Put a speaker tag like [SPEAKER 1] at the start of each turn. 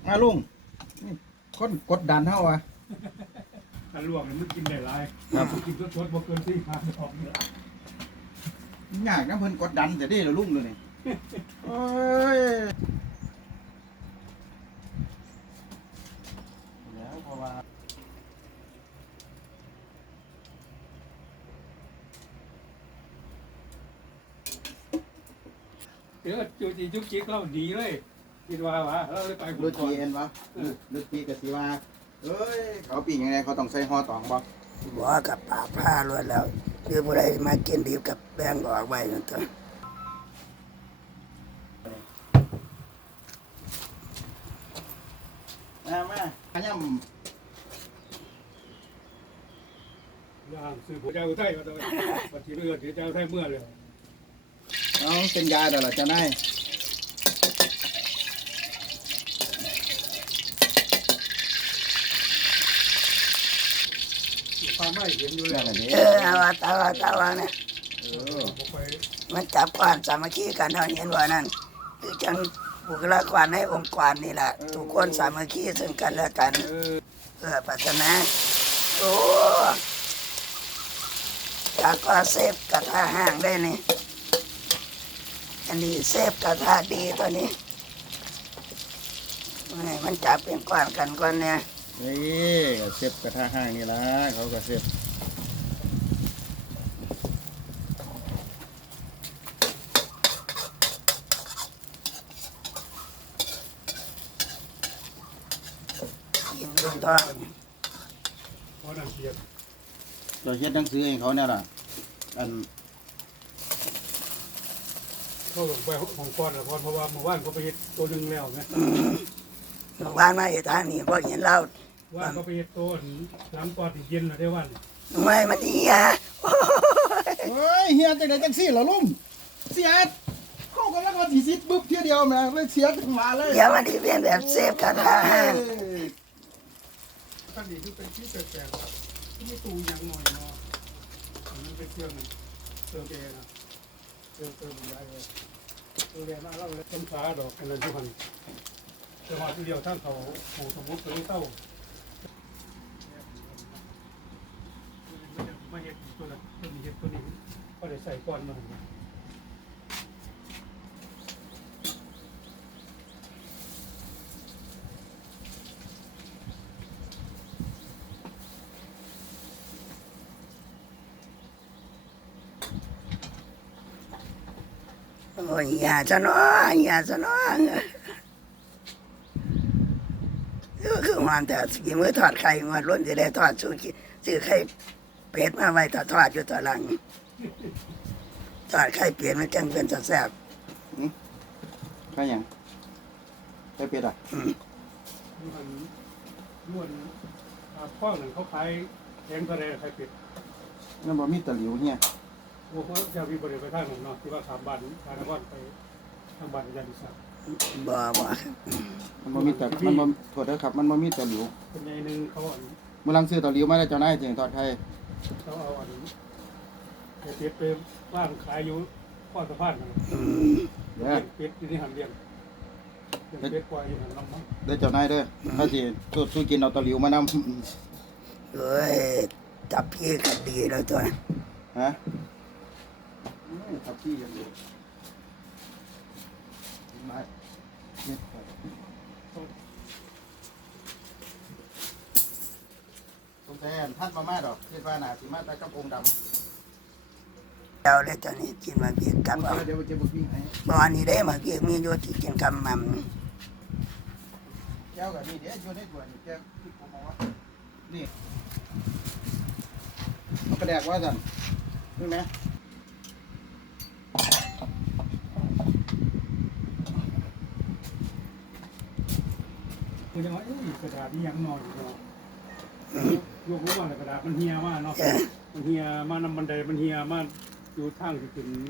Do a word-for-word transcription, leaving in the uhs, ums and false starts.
[SPEAKER 1] มาลุงนี่คนกดดันเท่าอ่ะ
[SPEAKER 2] ถ้าลวกมันกินได้หลายครับกินสดๆบ่เกินสี่ห้าดอกเนี่ย
[SPEAKER 1] ยากนะเพิ่นกดดันจะได้เหรอลุงเลยนี่โอ้ยแล้วเพราะว่า
[SPEAKER 2] เดี๋ยวจูจีจุกจิกเราดีเลยคิดว่าว่าเราเลยไป
[SPEAKER 1] รถจีเอ็นวะรถจีกสิว่าเอ้ยเขาปีกยังไงเขาต้องใส่ห่อตองบ่
[SPEAKER 3] บ่กับปากผ้าล้วนแล้วคือผู้ใดมากินดีกับแบ่งออกไว้นั่นตัว
[SPEAKER 1] มามาขยำ
[SPEAKER 2] ย่างซื้อหัวใจอุทัยมาตอนปฏิเรือหัวใจอุทัยเมื่อเลย
[SPEAKER 1] เอาเป็นยาเดี๋ยวเราจะได้
[SPEAKER 2] ความไม่เห็นอยู่แล้ว
[SPEAKER 3] เออเอาว่าตาว่าตาว่าเนี่ย
[SPEAKER 1] เออ
[SPEAKER 3] มันจับความสามัคคีกันเท่าเห็นว่านั่นคือจังบุคลากรในองค์กรนี่แหละทุกคนสามัคคีซึ่งกันและกัน
[SPEAKER 2] เออ
[SPEAKER 3] เพื่อพัฒนาโอ้จากก็เซฟกระทะห่างได้นี่อันนี้เซฟกระทะดีตัวนี้นี่มันจับเป็นก้อนกันก้อนเนี่ย
[SPEAKER 1] นี่ก็เสียบกระทะห้างนี่ละเขาก็เสียบ
[SPEAKER 3] กินลุงทอง
[SPEAKER 2] เพราะนั่นเสียบ
[SPEAKER 1] เราเช็ดหนังสือให้เขาเนี่ยล่ะอัน
[SPEAKER 2] เข้าลงไปของก้อนละพอเพราะว่าเมื่อวานเขาไปเห็ดตัวหนึ่งแล้วไง
[SPEAKER 3] หมู่บ้านมาอีทางนี้พอเห็นเรา
[SPEAKER 2] ว่านเขาไปเห็ดตัวหลังก้อนที่เย็นนะได้วัน
[SPEAKER 3] ไม่มันเหีย
[SPEAKER 1] เฮ้ยเฮียจังไดจังซี่เหรอลุงเสียเข้ากันแล้วก็ทีซิดบึ๊บเที่ยวเดียวแม่เลยเสียถึงมาเลย
[SPEAKER 3] เดี๋ยวมันที่เป็นแบบเซฟกระทะห่าง
[SPEAKER 2] ท่านนี้คือเป็นที่แปลกๆครับที่มีตูยังหน่อยเนาะมันเป็นเครื่องเติมเองนะเติมเติมได้เลยเติมแรงมากเราเลยต้นฟ้าดอกอันนั้นที่มันจังหวะที่เดียวท่านเขาโหสมมุติตัวนี้เต้ามาเห็ดตัวนั้นตัวนี้เห็ดตัวนี้ก็ได้ใส่ก้อนมา
[SPEAKER 3] โอ้ยอย่าจะน้ออย่าจะน้อคือความแต่สีมือทอดไข่มาล้นจะได้ทอดสู้กิซื้อไข่เป็ดมาไว้ทอดทอดอยู่ต่อหลังทอดไข่เป็ดมันจังเป็นแซ่บ
[SPEAKER 1] ใครหยังใครเป็ดอ่ะ
[SPEAKER 2] มันนวลพ่อหนึ่งเขาขายแกงทะเลไข่เป็ด
[SPEAKER 1] นั่นบ่มีตะหลิวเฮีย
[SPEAKER 2] โอ้โหจะมีบริเวณทางหนึ่งเนาะที่ว่าสามบ้านทางบ้านไปทางบ้านอาจารย์ดิศักดิ์
[SPEAKER 3] บ่บ่
[SPEAKER 1] มันบ่มีแต่มันบ่โทษเด้อครับมันบ่มีตะหลิว
[SPEAKER 2] เป็นไงหนึ่งเขาอัน
[SPEAKER 1] เมื่อลังซื้อตะหลิวมาได้เจ้านายจึงทอดไทย
[SPEAKER 2] เขาเอาอันเป็ดไปบ้านขายอยู่ข้อสะพานนั่น
[SPEAKER 3] อืม
[SPEAKER 1] เด้อ
[SPEAKER 2] เป็ดที่นี่หันเลี้ยงเป็ดปล่อยอยู่หันลำมั้ง
[SPEAKER 1] เด้อเจ้านายเด้อถ้าสิสู้สู้กินเอาตะหลิวมานำ
[SPEAKER 3] เอ้ยจับพี่ก็ดีแล้วตัว
[SPEAKER 1] ฮะครับพี่ยังอยู่มาเนี่ยสงสัยอันท่านมามาดอกคิดว่าน่าสิมาแต่กับองค์ดำ
[SPEAKER 3] เจ้าเลยตอนนี้กินมาเพียงกับเอา
[SPEAKER 1] เดี๋ยวจะบุกวิ่งให้
[SPEAKER 3] บ่อันนี้ได้มาเพียงมีอยู่ที่กินกับหม่ำ
[SPEAKER 1] แก้วกับนี่เดี๋ยวอยู่ในถ้วยนี่แก้วที่ผมเอาไว้นี่เอากระแดกไว้สั่นนี่ไหม
[SPEAKER 2] คุณยังว่ากระดาษนี่ยังนอนอยู่เนาะยกรู้ว่าอะไรกระดาษมันเฮียมากเนาะมันเฮียมานำบันไดมันเฮียมาอยู่ทางที่ขึ้น